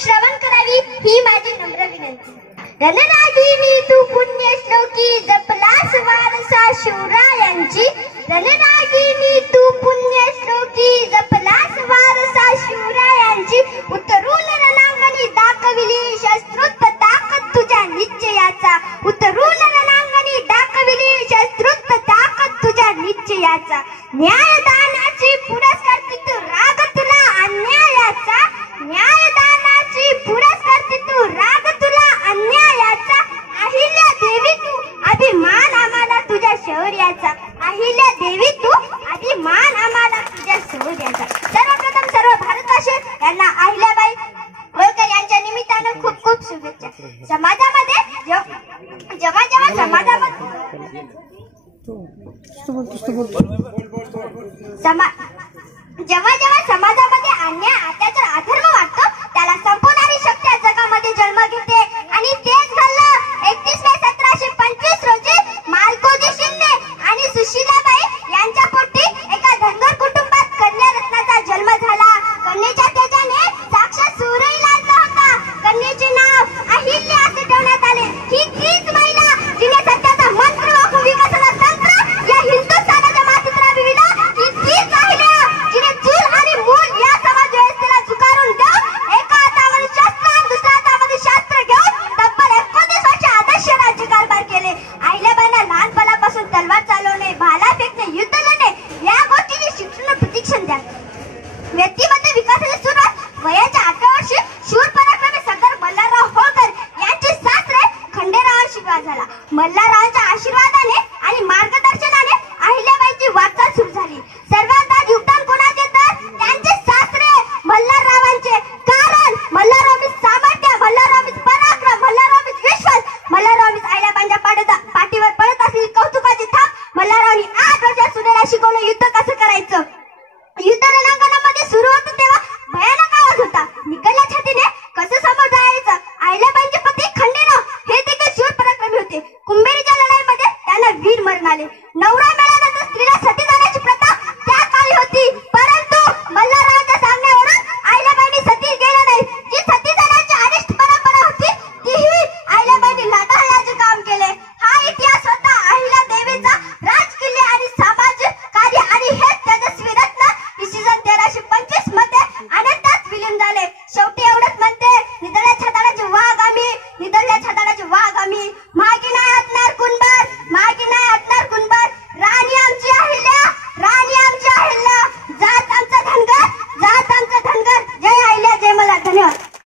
श्रवण करावी ही माझी नम्र विनंती. रणरागिणी तू पुण्य श्लोकी जपलास वारसा शिवरायांची. रणरागिणी तू पुण्य श्लोकी जपलास वारसा शिवरायांची. उतरून रणांगणी दाखविली शस्त्रुत्व ताकद तुझ्या निश्चयाचा. उतरून रणांगणी दाखविली शस्त्रुत्व ताकद तुझ्या निश्चयाचा. न्यायदानाची पुरस्कार तू राग तुला अन्यायाचा. न्यायदानाची पुरस्कार तू राग तुला अन्यायाचा. अहिल्या देवी तू अभिमान आम्हाला तुझ्या शौर्याचा. अहिल्या देवी तू अभिमान आम्हाला तुझ्या शौर्याचा. सर्वप्रथम सर्व भारतवासी यांना अहिल्याबाई होळकर यांच्या निमित्तानं खूप खूप शुभेच्छा. समाजामध्ये जेव्हा समाजामध्ये अन्याय अत्याचार अधर्म वाटतो त्याला संपवणारी शक्ती जगामध्ये जन्म घेते. आणि तेच घडलं 31 मे 1725 रोजी मालकोजी शिंदे आणि सुशीलाबाई यांच्या पोटी एका धनगर कुटुंबात कन्यारत्नाचा जन्म झाला. कन्येच्या तेजाने साक्षात सूर्यही लाजला होता. कन्येचे नाव अहिल्या असे ठेवण्यात आले. ही तीच महिला जिने सत्याचा मंत्र वाकून विकासाचा तंत्र या हिंदुस्थानाच्या मातीला विविला. ही तीच अहिल्या जिने चूल आणि मूल या समाज व्यवस्थेला झुकारून देऊन एका हातावर शस्त्र आणि दुसऱ्या हातामध्ये शास्त्र घेऊन तब्बल 19 वर्ष आदर्श राज्यकारभार केले. अहिल्याबाईंना लहानपणापासून तलवार चालवणे, भाला फेकणे, युद्ध लढणे या गोष्टींनी शिक्षण प्रशिक्षण द्या. व्यक्तिमत्व विकासाची सुरुवात वयाच्या 8व्या वर्षी शूर पराक्रमी सरदार मल्हारराव होळकर यांचे सासरे खंडेरावांशी विवाह झाला. मल्हाररावांच्या आशीर्वादाने आणि मार्गदर्शनाने अहिल्याबाईंची वाटचाल सुरू झाली. सर्वात आधी योगदान कोणाचे तर त्यांचे सासरे मल्हाररावांचे. कारण मल्हारराव सामर्थ्य, मल्हारराव पराक्रम, मल्हारराव विश्वास, मल्हारराव अहिल्याबाईंच्या पाठीवर पडत असलेली कौतुकाची थाप. मल्हाररावांनी 8 वर्षात सुनेला शिकवलं युद्ध कसं करायचं. युद्ध रणांगणामध्ये सुरू होतं तेव्हा भयानक आवाज होता. निकलल्या छातीने कसं समोर जायचं. अहिल्याबाईंचे पती खंडेराव हे देखील शूर पराक्रमी होते. कुंभेरीच्या लढाईमध्ये त्यांना वीर मरण आले. नवरा मिळाल्यानंतर स्त्रीला सती जाण्याची प्रथा त्या काळी होती. परंतु मल्हाररावांच्या सांगण्यावरून अहिल्याबाईंनी सती गेल्या नाही. जी सती जाण्याची अनिष्ट परंपरा होती तीही अहिल्याबाईंनी लागायचे काम केले. हा इतिहास होता अहिल्या देवीचा. राजकिल्ले आणि सामाजिक कार्य आणि हेच तेजस्वी रत्न इसवी सन 1325 मध्ये अनंतात विलीन झाले. शेवटी एवढंच